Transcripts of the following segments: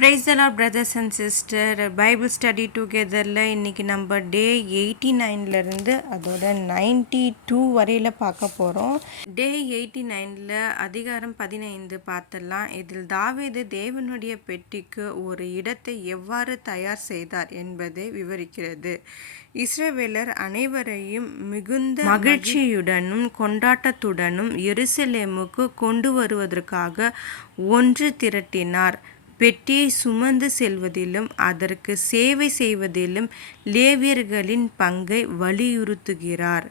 Praise the Lord, brothers and sisters. Bible study டுகெதரில் இன்றைக்கி நம்ம டே 89லேருந்து அதோட 92 வரையில் பார்க்க போகிறோம். டே 89ல் அதிகாரம் 15 பார்த்துடலாம். இதில் தாவீது தேவனுடைய பெட்டிக்கு ஒரு இடத்தை எவ்வாறு தயார் செய்தார் என்பதை விவரிக்கிறது. இஸ்ரவேலர் அனைவரையும் மிகுந்த மகிழ்ச்சியுடனும் கொண்டாட்டத்துடனும் எருசலேமுக்கு கொண்டு வருவதற்காக ஒன்று திரட்டினார். பெட்டியை சுமந்து செல்வதிலும் அதற்கு சேவை செய்வதிலும் லேவியர்களின் பங்கை வலியுறுத்துகிறார்.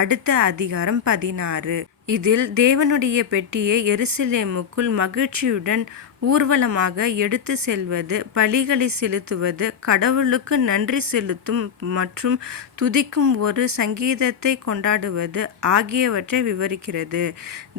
அடுத்த அதிகாரம் 16. இதில் தேவனுடைய பெட்டியை எருசலேமுக்குள் மகிழ்ச்சியுடன் ஊர்வலமாக எடுத்து செல்வது, பலிகளை செலுத்துவது, கடவுளுக்கு நன்றி செலுத்தும் மற்றும் துதிக்கும் ஒரு சங்கீதத்தை கொண்டாடுவது ஆகியவற்றை விவரிக்கிறது.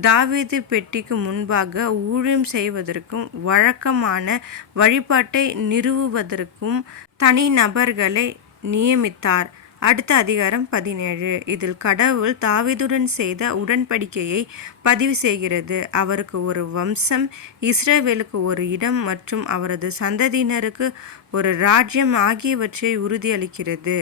தாவீது பெட்டிக்கு முன்பாக ஊழியம் செய்வதற்கும் வழக்கமான வழிபாட்டை நிறுவுவதற்கும் தனிநபர்களை நியமித்தார். அடுத்த அதிகாரம் 17. இதில் கடவுள் தாவீதுடன் செய்த உடன்படிக்கையை பதிவு செய்கிறது. அவருக்கு ஒரு வம்சம், இஸ்ரவேலுக்கு ஒரு இடம் மற்றும் அவரது சந்ததியினருக்கு ஒரு ராஜ்யம் ஆகியவற்றை உறுதியளிக்கிறது.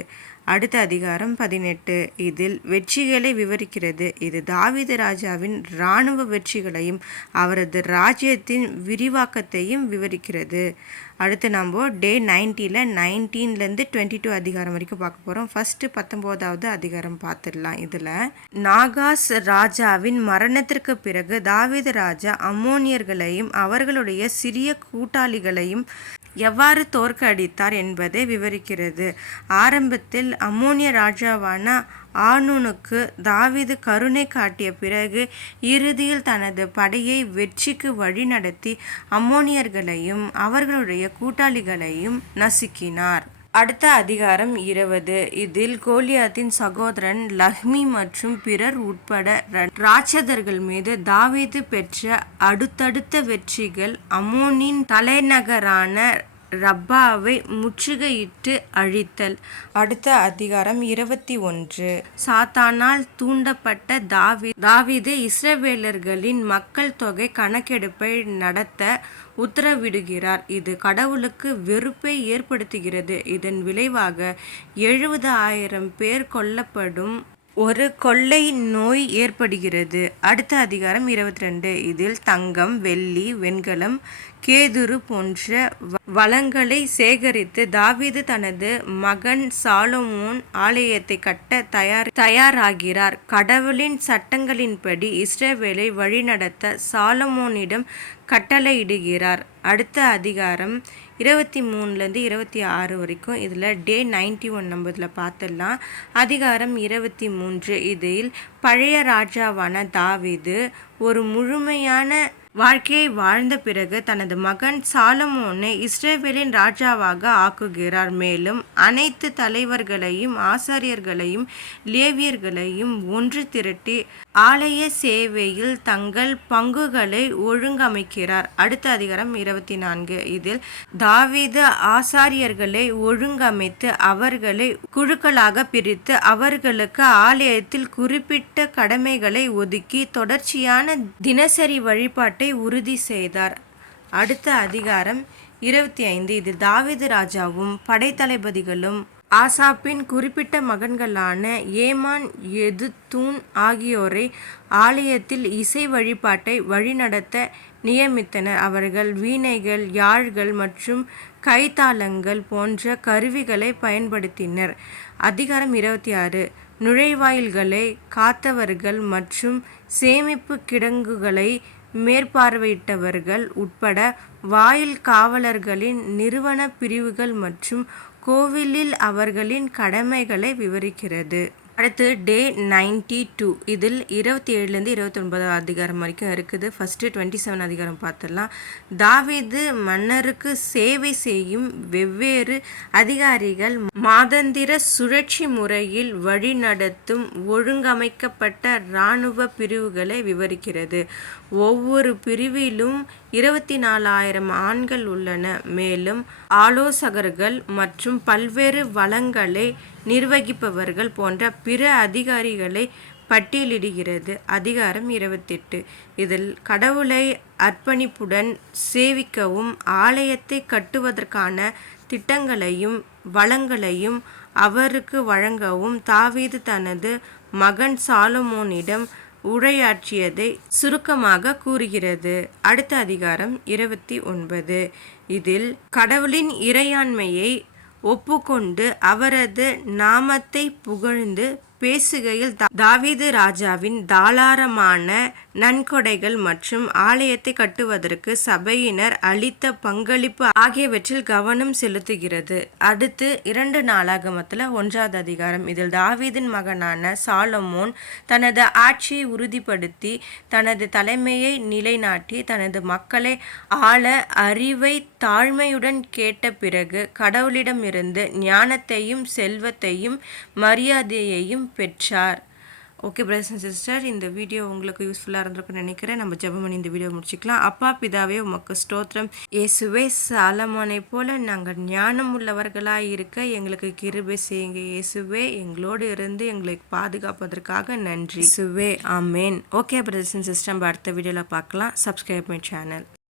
அடுத்த அதிகாரம் 18. இதில் வெற்றிகளை விவரிக்கிறது. இது தாவீது ராஜாவின் இராணுவ வெற்றிகளையும் அவரது ராஜ்யத்தின் விரிவாக்கத்தையும் விவரிக்கிறது. அடுத்து நம்ம டே 90ல் 19லேருந்து 22 அதிகாரம் வரைக்கும் பார்க்க போகிறோம். ஃபஸ்ட்டு 19வது அதிகாரம் பார்த்துடலாம். இதில் நாகாஸ் ராஜாவின் மரணத்திற்கு பிறகு தாவீது ராஜா அம்மோனியர்களையும் அவர்களுடைய சிறிய கூட்டாளிகளையும் எவ்வாறு தோற்கடித்தார் என்பதை விவரிக்கிறது. ஆரம்பத்தில் அம்மோனிய ராஜாவான ஆனூனுக்கு தாவீது கருணை காட்டிய பிறகு இறுதியில் தனது படையை வெற்றிக்கு வழிநடத்தி அம்மோனியர்களையும் அவர்களுடைய கூட்டாளிகளையும் நசுக்கினார். அடுத்த அதிகாரம் 20. இதில் கோலியாத்தின் சகோதரன் லஹ்மி மற்றும் பிறர் உட்பட ராட்சதர்கள் மீது தாவீது பெற்ற அடுத்தடுத்த வெற்றிகள், அம்மோனின் தலைநகரான ரப்பாவை முற்றுகையிட்டு அழித்தல். அடுத்த அதிகாரம் 21. சாத்தானால் தூண்டப்பட்ட தாவீது இஸ்ரவேலர்களின் மக்கள் தொகை கணக்கெடுப்பை நடத்த உத்தரவிடுகிறார். இது கடவுளுக்கு வெறுப்பை ஏற்படுத்துகிறது. இதன் விளைவாக 70,000 பேர் கொல்லப்படும் ஒரு கொள்ளை நோய் ஏற்படுகிறது. அடுத்த அதிகாரம் 22. இதில் தங்கம், வெள்ளி, வெண்கலம், கேதுரு போன்ற வளங்களை சேகரித்து தாவீது தனது மகன் சாலமோன் ஆலயத்தை கட்ட தயாராகிறார். கடவுளின் சட்டங்களின்படி இஸ்ரவேலை வழிநடத்த சாலமோனிடம் கட்டளையிடுகிறார். அடுத்த அதிகாரம் 23லேருந்து 26 வரைக்கும். இதில் டே 91 நம்ம இதில் பார்த்துடலாம். அதிகாரம் 23. இதில் பழைய ராஜாவான தாவீது ஒரு முழுமையான வாழ்க்கையை வாழ்ந்த பிறகு தனது மகன் சாலமோனை இஸ்ரவேலின் ராஜாவாக ஆக்குகிறார். மேலும் அனைத்து தலைவர்களையும் ஆசாரியர்களையும் லேவியர்களையும் ஒன்று திரட்டி ஆலய சேவையில் தங்கள் பங்குகளை ஒழுங்கமைக்கிறார். அடுத்த அதிகாரம் 24. இதில் தாவீது ஆசாரியர்களை ஒழுங்கமைத்து அவர்களை குழுக்களாக பிரித்து அவர்களுக்கு ஆலயத்தில் குறிப்பிட்ட கடமைகளை ஒதுக்கி தொடர்ச்சியான தினசரி வழிபாட்டை உறுதி செய்தார். அடுத்த அதிகாரம் 25. இதில் தாவீது ராஜாவும் படைத்தளபதிகளும் ஆசாப்பின் குறிப்பிட்ட மகன்களான ஏமான், எதுத்தூன் ஆகியோரை ஆலயத்தில் இசை வழிபாட்டை வழிநடத்த நியமித்தனர். அவர்கள் வீணைகள், யாழ்கள் மற்றும் கைத்தாளங்கள் போன்ற கருவிகளை பயன்படுத்தினர். அதிகாரம் 26. நுழைவாயில்களை காத்தவர்கள் மற்றும் சேமிப்பு கிடங்குகளை மேற்பார்வையிட்டவர்கள் உட்பட வாயில் காவலர்களின் நிறுவன பிரிவுகள் மற்றும் கோவிலில் அவர்களின் கடமைகளை விவரிக்கிறது. அடுத்து டே 92. இதில் 27லேருந்து 29 அதிகாரம் வரைக்கும் இருக்குது. ஃபஸ்ட்டு 27 அதிகாரம் பார்த்துடலாம். தாவீது மன்னருக்கு சேவை செய்யும் வெவ்வேறு அதிகாரிகள் மாதந்திர சுழற்சி முறையில் வழிநடத்தும் ஒழுங்கமைக்கப்பட்ட இராணுவ பிரிவுகளை விவரிக்கிறது. ஒவ்வொரு பிரிவிலும் 24,000 ஆண்கள் உள்ளன. மேலும் ஆலோசகர்கள் மற்றும் பல்வேறு வளங்களை நிர்வகிப்பவர்கள் போன்ற பிற அதிகாரிகளை பட்டியலிடுகிறது. அதிகாரம் 28. இதில் கடவுளை அர்ப்பணிப்புடன் சேவிக்கவும் ஆலயத்தை கட்டுவதற்கான திட்டங்களையும் வளங்களையும் அவருக்கு வழங்கவும் தாவீது தனது மகன் சாலமோனிடம் உரையாற்றியதை சுருக்கமாக கூறுகிறது. அடுத்த அதிகாரம் 29. இதில் கடவுளின் இறையாண்மையை ஒப்புக்கொண்டு அவரது நாமத்தை புகழ்ந்து பேசுகையில் தாவீது ராஜாவின் தாராளமான நன்கொடைகள் மற்றும் ஆலயத்தை கட்டுவதற்கு சபையினர் அளித்த பங்களிப்பு ஆகியவற்றில் கவனம் செலுத்துகிறது. அடுத்து 2 நாளாகமத்தில் 1வது அதிகாரம். இதில் தாவீதின் மகனான சாலமோன் தனது ஆட்சியை உறுதிப்படுத்தி தனது தலைமையை நிலைநாட்டி தனது மக்களை ஆள அறிவை தாழ்மையுடன் கேட்ட பிறகு கடவுளிடமிருந்து ஞானத்தையும் செல்வத்தையும் மரியாதையையும் பெற்றார். ஓகே பிரதர்ஸ் அண்ட் சிஸ்டர், இந்த வீடியோ உங்களுக்கு யூஸ்ஃபுல்லாக இருந்திருக்குன்னு நினைக்கிறேன். நம்ம ஜெபம் பண்ணி இந்த வீடியோ முடிச்சுக்கலாம். அப்பா பிதாவே, உமக்கு ஸ்தோத்திரம். இயேசுவே, சாலமோனை போல நாங்கள் ஞானம் உள்ளவர்களாக இருக்க எங்களுக்கு கிருபை செய்யுங்க. இயேசுவே, எங்களோடு இருந்து எங்களை பாதுகாப்பதற்காக நன்றி. இயேசுவே, ஆமேன். ஓகே பிரதர்ஸ் அண்ட் சிஸ்டர், நம்ம அடுத்த வீடியோவில் பார்க்கலாம். Subscribe my channel.